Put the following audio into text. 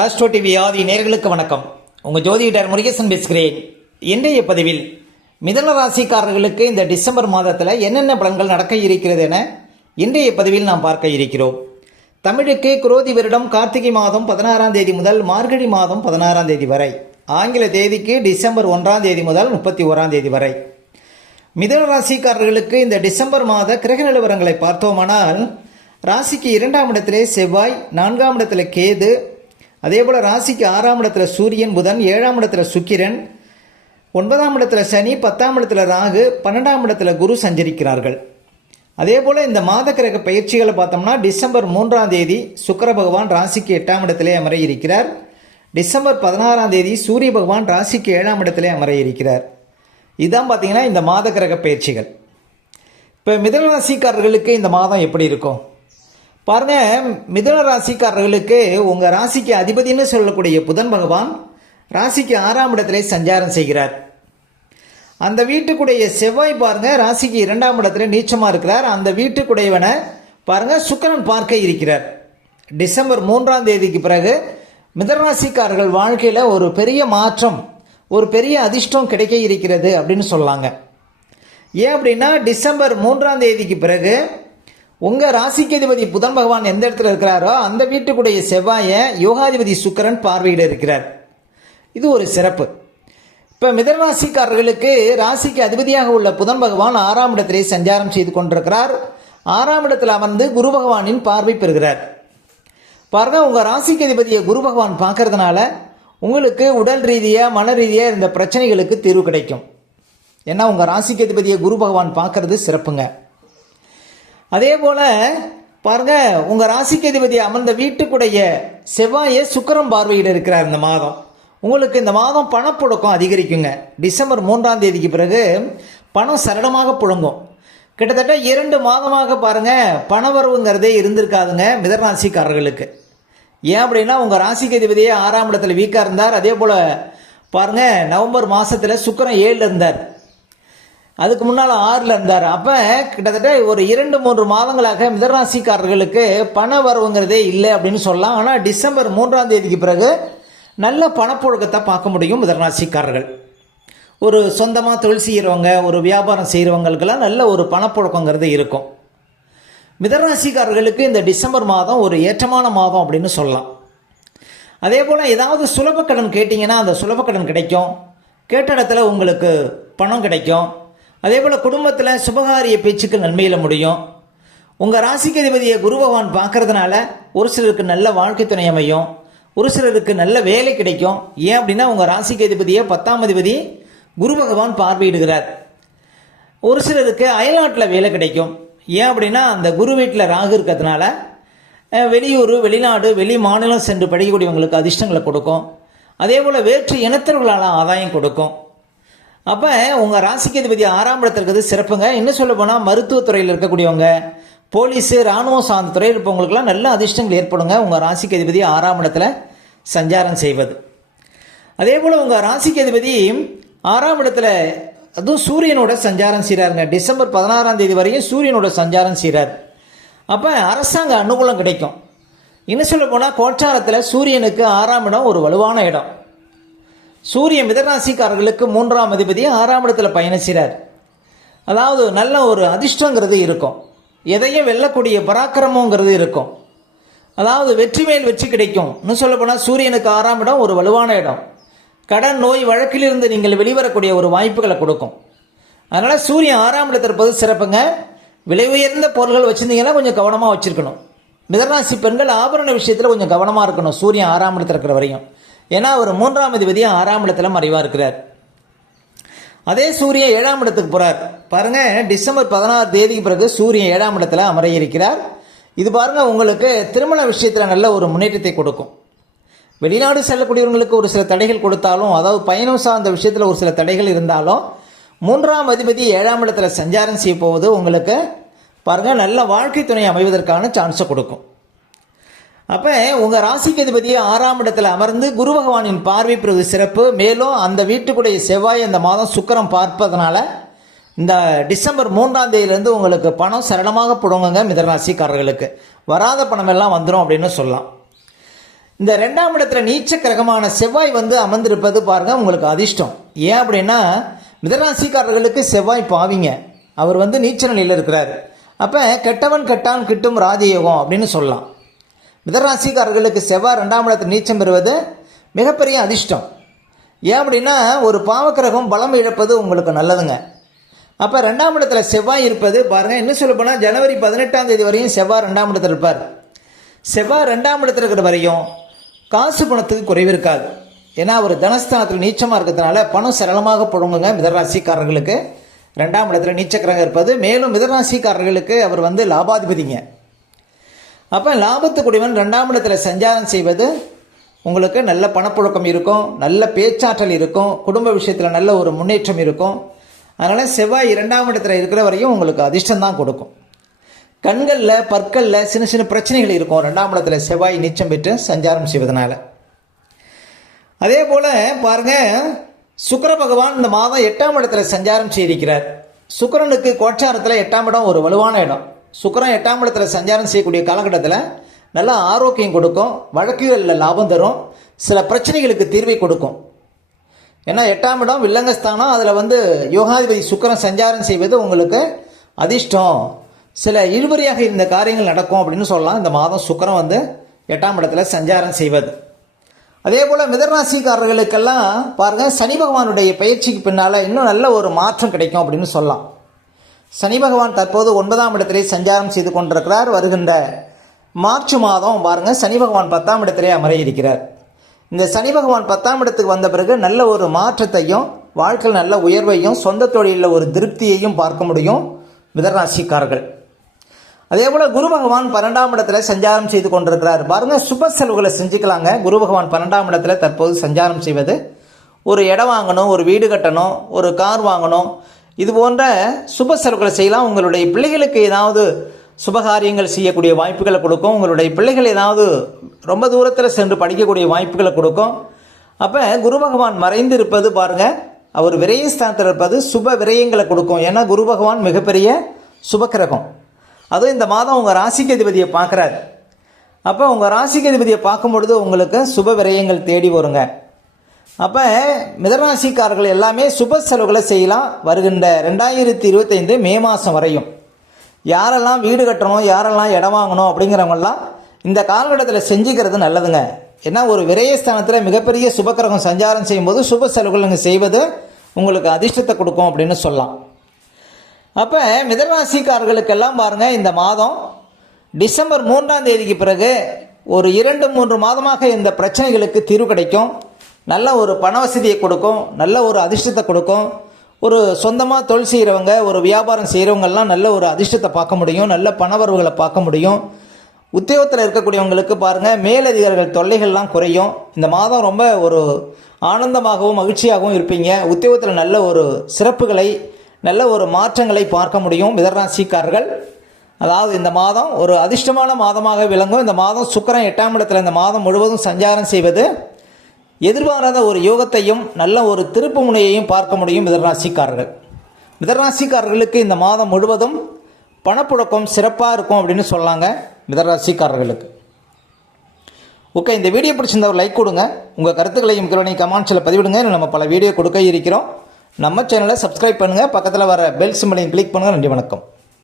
Astro TV ஆதி நேர்களுக்கு வணக்கம். உங்கள் ஜோதிடர் முருகேசன் பேசுகிறேன். இன்றைய பதிவில் மிதன ராசிக்காரர்களுக்கு இந்த டிசம்பர் மாதத்தில் என்னென்ன பலன்கள் நடக்க இருக்கிறது என இன்றைய பதிவில் நாம் பார்க்க இருக்கிறோம். தமிழுக்கு குரோதி வருடம் கார்த்திகை மாதம் பதினாறாம் தேதி முதல் மார்கழி மாதம் பதினாறாம் தேதி வரை. ஆங்கில தேதிக்கு டிசம்பர் ஒன்றாம் தேதி முதல் முப்பத்தி ஓராம் தேதி வரை. மிதன ராசிக்காரர்களுக்கு இந்த டிசம்பர் மாத கிரக நிலவரங்களை பார்த்தோமானால் ராசிக்கு இரண்டாம் இடத்திலே செவ்வாய் நான்காம் இடத்துல கேது அதே போல் ராசிக்கு ஆறாம் இடத்துல சூரியன் புதன் ஏழாம் இடத்துல சுக்கிரன் ஒன்பதாம் இடத்துல சனி பத்தாம் இடத்துல ராகு பன்னெண்டாம் இடத்துல குரு சஞ்சரிக்கிறார்கள். அதே போல் இந்த மாத கிரக பயிற்சிகளை பார்த்தோம்னா டிசம்பர் மூன்றாம் தேதி சுக்கிர பகவான் ராசிக்கு எட்டாம் இடத்திலே அமர இருக்கிறார் டிசம்பர் பதினாறாம் தேதி சூரிய பகவான் ராசிக்கு ஏழாம் இடத்திலே அமர இருக்கிறார் இதுதான் பார்த்தீங்கன்னா இந்த மாத கிரக பயிற்சிகள். இப்போ மிதன ராசிக்காரர்களுக்கு இந்த மாதம் எப்படி இருக்கும்? பாருங்க மிதன ராசிக்காரர்களுக்கு உங்கள் ராசிக்கு அதிபதினு சொல்லக்கூடிய புதன் பகவான் ராசிக்கு ஆறாம் இடத்திலே சஞ்சாரம் செய்கிறார். அந்த வீட்டுக்குடைய செவ்வாய் பாருங்க ராசிக்கு இரண்டாம் இடத்துல நீச்சமாக இருக்கிறார். அந்த வீட்டுக்குடையவனை பாருங்க சுக்கரன் பார்க்க இருக்கிறார். டிசம்பர் மூன்றாம் தேதிக்கு பிறகு மிதராசிக்காரர்கள் வாழ்க்கையில் ஒரு பெரிய மாற்றம் ஒரு பெரிய அதிர்ஷ்டம் கிடைக்க இருக்கிறது அப்படின்னு சொல்லாங்க. ஏன் அப்படின்னா டிசம்பர் மூன்றாம் தேதிக்கு பிறகு உங்கள் ராசிக்கதிபதி புதன் பகவான் எந்த இடத்துல இருக்கிறாரோ அந்த வீட்டுக்குடைய செவ்வாயை யோகாதிபதி சுக்கரன் பார்வையிட இருக்கிறார். இது ஒரு சிறப்பு. இப்போ மிதராசிக்காரர்களுக்கு ராசிக்கு அதிபதியாக உள்ள புதன் பகவான் ஆறாம் இடத்திலே சஞ்சாரம் செய்து கொண்டிருக்கிறார். ஆறாம் இடத்தில் அமர்ந்து குரு பகவானின் பார்வை பெறுகிறார். பாருங்க உங்கள் ராசிக்கு அதிபதியை குரு பகவான் பார்க்கறதுனால உங்களுக்கு உடல் ரீதியாக மன ரீதியாக இருந்த பிரச்சனைகளுக்கு தீர்வு கிடைக்கும். ஏன்னா உங்கள் ராசிக்கு அதிபதியை குரு பகவான் பார்க்கறது சிறப்புங்க. அதே போல் பாருங்க உங்கள் ராசிக்கு அதிபதி அமர்ந்த வீட்டுக்குடைய செவ்வாயை சுக்கரம் பார்வையிட இருக்கிறார் இந்த மாதம். உங்களுக்கு இந்த மாதம் பணப்புழக்கம் அதிகரிக்குங்க. டிசம்பர் மூன்றாம் தேதிக்கு பிறகு பணம் சரளமாக புழங்கும். கிட்டத்தட்ட இரண்டு மாதமாக பாருங்க பணவரவுங்கிறதே இருந்திருக்காதுங்க மிதராசிக்காரர்களுக்கு ஏன் அப்படின்னா உங்கள் ராசிக்கு அதிபதியே ஆறாம் இடத்துல வீக்காக இருந்தார். அதே போல் பாருங்கள் நவம்பர் மாதத்தில் சுக்கரம் ஏழில் இருந்தார். அதுக்கு முன்னால் ஆறில் இருந்தார். அப்போ கிட்டத்தட்ட ஒரு இரண்டு மூன்று மாதங்களாக மிதராசிக்காரர்களுக்கு பண வரவுங்கிறதே இல்லை அப்படின்னு சொல்லலாம். ஆனால் டிசம்பர் மூன்றாம் தேதிக்கு பிறகு நல்ல பணப்புழக்கத்தை பார்க்க முடியும் மிதராசிக்காரர்கள். ஒரு சொந்தமாக தொழில் செய்கிறவங்க ஒரு வியாபாரம் செய்கிறவங்களுக்கெல்லாம் நல்ல ஒரு பணப்புழக்கங்கிறது இருக்கும். மிதராசிக்காரர்களுக்கு இந்த டிசம்பர் மாதம் ஒரு ஏற்றமான மாதம் அப்படின்னு சொல்லலாம். அதே போல் ஏதாவது சுலபக்கடன் கேட்டிங்கன்னா அந்த சுலபக்கடன் கிடைக்கும். கேட்ட இடத்துல உங்களுக்கு பணம் கிடைக்கும். அதே போல் குடும்பத்தில் சுபகாரிய பேச்சுக்கள் நன்மையில் முடியும். உங்கள் ராசிக்கு அதிபதியை குரு பகவான் பார்க்கறதுனால ஒரு சிலருக்கு நல்ல வாழ்க்கை துணை அமையும். ஒரு சிலருக்கு நல்ல வேலை கிடைக்கும். ஏன் அப்படின்னா உங்கள் ராசிக்கு அதிபதியை பத்தாம் அதிபதி குரு பகவான் பார்வையிடுகிறார். ஒரு சிலருக்கு அயல்நாட்டில் வேலை கிடைக்கும். ஏன் அப்படின்னா அந்த குரு வீட்டில் ராகு இருக்கிறதுனால வெளியூர் வெளிநாடு வெளி மாநிலம் சென்று படிக்கக்கூடியவங்களுக்கு அதிர்ஷ்டங்களை கொடுக்கும். அதே போல் வேற்று இனத்தவர்களால் ஆதாயம் கொடுக்கும். அப்போ உங்கள் ராசிக்கு அதிபதி ஆறாம் இடத்துல இருக்கிறது சிறப்புங்க. இன்னும் சொல்ல போனால் மருத்துவத்துறையில் இருக்கக்கூடியவங்க போலீஸு இராணுவம் சார்ந்த துறையில் இருப்பவங்களுக்கெல்லாம் நல்ல அதிர்ஷ்டங்கள் ஏற்படுங்க. உங்கள் ராசிக்கு அதிபதி ஆறாம் இடத்துல சஞ்சாரம் செய்வது. அதே போல் உங்கள் ராசிக்கு அதிபதி ஆறாம் இடத்துல அதுவும் சூரியனோட சஞ்சாரம் செய்கிறாருங்க டிசம்பர் பதினாறாம் தேதி வரையும் சூரியனோட சஞ்சாரம் செய்கிறார் அப்போ அரசாங்க அனுகூலம் கிடைக்கும். இன்னும் சொல்ல போனால் கோச்சாரத்தில் சூரியனுக்கு ஆறாம் இடம் ஒரு வலுவான இடம். சூரிய மிதராசிக்காரர்களுக்கு மூன்றாம் அதிபதி ஆறாம் இடத்துல செய்கிறார் அதாவது நல்ல ஒரு அதிர்ஷ்டங்கிறது இருக்கும். எதையும் வெல்லக்கூடிய பராக்கிரமங்கிறது இருக்கும். அதாவது வெற்றி மேல் வெற்றி கிடைக்கும். இன்னும் சூரியனுக்கு ஆறாம் இடம் ஒரு வலுவான இடம். கடன் நோய் வழக்கிலிருந்து நீங்கள் வெளிவரக்கூடிய ஒரு வாய்ப்புகளை கொடுக்கும். அதனால் சூரியன் ஆறாம் இடத்துல இருப்பது சிறப்புங்க. விலை உயர்ந்த பொருள்கள் வச்சுருந்தீங்கன்னா கொஞ்சம் கவனமாக வச்சுருக்கணும். மிதராசி பெண்கள் ஆபரண விஷயத்தில் கொஞ்சம் கவனமாக இருக்கணும். சூரியன் ஆறாம் இடத்துல இருக்கிற வரையும். ஏன்னா அவர் மூன்றாம் அதிபதி ஆறாம் இடத்துல மறைவாக இருக்கிறார். அதே சூரியன் ஏழாம் இடத்துக்கு போகிறார் பாருங்க டிசம்பர் பதினாறு தேதிக்கு பிறகு சூரியன் ஏழாம் இடத்துல அமர இருக்கிறார் இது பாருங்க உங்களுக்கு திருமண விஷயத்தில் நல்ல ஒரு முன்னேற்றத்தை கொடுக்கும். வெளிநாடு செல்லக்கூடியவங்களுக்கு ஒரு சில தடைகள் கொடுத்தாலும் அதாவது பயணம் சார்ந்த விஷயத்தில் ஒரு சில தடைகள் இருந்தாலும் மூன்றாம் அதிபதி ஏழாம் இடத்துல சஞ்சாரம் செய்ய போவது உங்களுக்கு பாருங்க நல்ல வாழ்க்கை துணை அமைவதற்கான சான்ஸை கொடுக்கும். அப்போ உங்கள் ராசிக்கு அதிபதி ஆறாம் இடத்துல அமர்ந்து குரு பகவானின் பார்வை பிறகு சிறப்பு. மேலும் அந்த வீட்டுக்குடைய செவ்வாய் அந்த மாதம் சுக்கிரம் பார்ப்பதனால இந்த டிசம்பர் மூன்றாம் தேதியிலேருந்து உங்களுக்கு பணம் சரளமாக புடுங்குங்க மிதராசிக்காரர்களுக்கு வராத பணம் எல்லாம் வந்துடும் அப்படின்னு சொல்லலாம். இந்த ரெண்டாம் இடத்துல நீச்ச கிரகமான செவ்வாய் வந்து அமர்ந்திருப்பது பாருங்க உங்களுக்கு அதிர்ஷ்டம். ஏன் அப்படின்னா மிதராசிக்காரர்களுக்கு செவ்வாய் பாவிங்க. அவர் வந்து நீச்ச நிலையில் இருக்கிறார். அப்போ கெட்டவன் கெட்டான் கிட்டும் ராஜயோகம் அப்படின்னு சொல்லலாம். மிதராசிக்காரர்களுக்கு செவ்வாய் ரெண்டாம் இடத்தில் நீச்சம் பெறுவது மிகப்பெரிய அதிர்ஷ்டம். ஏன் அப்படின்னா ஒரு பாவக்கிரகம் பலம் இழப்பது உங்களுக்கு நல்லதுங்க. அப்போ ரெண்டாம் இடத்துல செவ்வாய் இருப்பது பாருங்கள் இன்னும் சொல்ல போனால் ஜனவரி பதினெட்டாம் தேதி வரையும் செவ்வாய் ரெண்டாம் இடத்துல இருப்பார். செவ்வாய் ரெண்டாம் இடத்துல இருக்கிற வரையும் காசு பணத்துக்கு குறைவு இருக்காது. ஏன்னா அவர் தனஸ்தானத்தில் நீச்சமாக இருக்கிறதுனால பணம் சரளமாக புழங்குங்க மிதராசிக்காரர்களுக்கு. ரெண்டாம் இடத்துல நீச்சக்கிரகம் இருப்பது மேலும் மிதராசிக்காரர்களுக்கு அவர் வந்து லாபாதிபதிங்க. அப்போ லாபத்துக்குடிவன் ரெண்டாம் இடத்துல சஞ்சாரம் செய்வது உங்களுக்கு நல்ல பணப்புழக்கம் இருக்கும் நல்ல பேச்சாற்றல் இருக்கும் குடும்ப விஷயத்தில் நல்ல ஒரு முன்னேற்றம் இருக்கும். அதனால் செவ்வாய் இரண்டாம் இடத்துல இருக்கிற வரையும் உங்களுக்கு அதிர்ஷ்டம் தான் கொடுக்கும். கண்களில் பற்களில் சின்ன சின்ன பிரச்சனைகள் இருக்கும். ரெண்டாம் இடத்துல செவ்வாய் நீச்சம் பெற்று சஞ்சாரம் செய்வதனால. அதே போல் பாருங்க சுக்கர பகவான் இந்த மாதம் எட்டாம் இடத்துல சஞ்சாரம் செய்திருக்கிறார். சுக்கரனுக்கு கோச்சாரத்தில் எட்டாம் இடம் ஒரு வலுவான இடம். சுக்கரம் எட்டாம் இடத்துல சஞ்சாரம் செய்யக்கூடிய காலகட்டத்தில் நல்ல ஆரோக்கியம் கொடுக்கும் வழக்குகளில் லாபம் தரும் சில பிரச்சனைகளுக்கு தீர்வை கொடுக்கும். ஏன்னா எட்டாம் இடம் வில்லங்கஸ்தானம் அதில் வந்து யோகாதிபதி சுக்கரம் சஞ்சாரம் செய்வது உங்களுக்கு அதிர்ஷ்டம். சில இழுபறியாக இருந்த காரியங்கள் நடக்கும் அப்படின்னு சொல்லலாம். இந்த மாதம் சுக்கரம் வந்து எட்டாம் இடத்துல சஞ்சாரம் செய்வது. அதே போல் மிதராசிக்காரர்களுக்கெல்லாம் பாருங்கள் சனி பகவானுடைய பயிற்சிக்கு பின்னால் இன்னும் நல்ல ஒரு மாற்றம் கிடைக்கும் அப்படின்னு சொல்லலாம். சனி பகவான் தற்போது ஒன்பதாம் இடத்திலே சஞ்சாரம் செய்து கொண்டிருக்கிறார். வருகின்ற மார்ச் மாதம் பாருங்கள் சனி பகவான் பத்தாம் இடத்திலே அமர இருக்கிறார் இந்த சனி பகவான் பத்தாம் இடத்துக்கு வந்த பிறகு நல்ல ஒரு மாற்றத்தையும் வாழ்க்கையில் நல்ல உயர்வையும் சொந்த தொழிலில் ஒரு திருப்தியையும் பார்க்க முடியும் மிதராசிக்காரர்கள். அதே போல் குரு பகவான் பன்னெண்டாம் இடத்துல சஞ்சாரம் செய்து கொண்டிருக்கிறார். பாருங்க சுப செலவுகளை செஞ்சுக்கலாங்க. குரு பகவான் பன்னெண்டாம் இடத்துல தற்போது சஞ்சாரம் செய்வது. ஒரு இடம் வாங்கணும் ஒரு வீடு கட்டணும் ஒரு கார் வாங்கணும் இது போன்ற சுப செலவுகளை செய்யலாம். உங்களுடைய பிள்ளைகளுக்கு ஏதாவது சுபகாரியங்கள் செய்யக்கூடிய வாய்ப்புகளை கொடுக்கும். உங்களுடைய பிள்ளைகள் ஏதாவது ரொம்ப தூரத்தில் சென்று படிக்கக்கூடிய வாய்ப்புகளை கொடுக்கும். அப்போ குரு பகவான் மறைந்து இருப்பது பாருங்க அவர் விரயஸ்தானத்தில் இருப்பது சுப விரயங்களை கொடுக்கும். ஏன்னா குரு பகவான் மிகப்பெரிய சுபக்கிரகம். அதுவும் இந்த மாதம் உங்கள் ராசிக்கு அதிபதியை பார்க்குறாரு. அப்போ உங்கள் ராசிக்கு அதிபதியை பார்க்கும் பொழுது உங்களுக்கு சுப விரயங்கள் தேடி வருங்க. அப்போ மிதராசிக்காரர்கள் எல்லாமே சுப செலவுகளை செய்யலாம் வருகின்ற ரெண்டாயிரத்தி இருபத்தைந்து மே மாதம் வரையும். யாரெல்லாம் வீடு கட்டணும் யாரெல்லாம் இடம் வாங்கணும் அப்படிங்கிறவங்கெல்லாம் இந்த காலகட்டத்தில் செஞ்சுக்கிறது நல்லதுங்க. ஏன்னா ஒரு விரயஸ்தானத்தில் மிகப்பெரிய சுபக்கிரகம் சஞ்சாரம் செய்யும்போது சுப செலவுகள் நீங்கள் செய்வது உங்களுக்கு அதிர்ஷ்டத்தை கொடுக்கும் அப்படின்னு சொல்லலாம். அப்போ மிதராசிக்காரர்களுக்கெல்லாம் பாருங்கள் இந்த மாதம் டிசம்பர் மூன்றாம் தேதிக்கு பிறகு ஒரு இரண்டு மூன்று மாதமாக இந்த பிரச்சனைகளுக்கு தீர்வு கிடைக்கும். நல்ல ஒரு பண வசதியை கொடுக்கும் நல்ல ஒரு அதிர்ஷ்டத்தை கொடுக்கும். ஒரு சொந்தமாக தொழில் செய்கிறவங்க ஒரு வியாபாரம் செய்கிறவங்கெல்லாம் நல்ல ஒரு அதிர்ஷ்டத்தை பார்க்க முடியும் நல்ல பணவரவுகளை பார்க்க முடியும். உத்தியோகத்தில் இருக்கக்கூடியவங்களுக்கு பாருங்கள் மேலதிகாரிகள் தொல்லைகள்லாம் குறையும். இந்த மாதம் ரொம்ப ஒரு ஆனந்தமாகவும் மகிழ்ச்சியாகவும் இருப்பீங்க. உத்தியோகத்தில் நல்ல ஒரு சிறப்புகளை நல்ல ஒரு மாற்றங்களை பார்க்க முடியும் மிதராசிக்காரர்கள். அதாவது இந்த மாதம் ஒரு அதிர்ஷ்டமான மாதமாக விளங்கும். இந்த மாதம் சுக்கரன் எட்டாம் இடத்துல இந்த மாதம் முழுவதும் சஞ்சாரம் செய்வது எதிர்பாராத ஒரு யோகத்தையும் நல்ல ஒரு திருப்பு முனையையும் பார்க்க முடியும் மிதராசிக்காரர்கள் மிதராசிக்காரர்களுக்கு இந்த மாதம் முழுவதும் பணப்புழக்கம் சிறப்பாக இருக்கும் அப்படின்னு சொல்லாங்க மிதராசிக்காரர்களுக்கு ஓகே இந்த வீடியோ பிடிச்சிருந்தா ஒரு லைக் கொடுங்க. உங்கள் கருத்துக்களையும் கிரணி கமெண்ட்ஸில் பதிவிடுங்க. நம்ம பல வீடியோ கொடுக்க இருக்கிறோம். நம்ம சேனலை சப்ஸ்கிரைப் பண்ணுங்கள் பக்கத்தில் வர பெல் சிம்பளையும் கிளிக் பண்ணுங்கள் நன்றி வணக்கம்.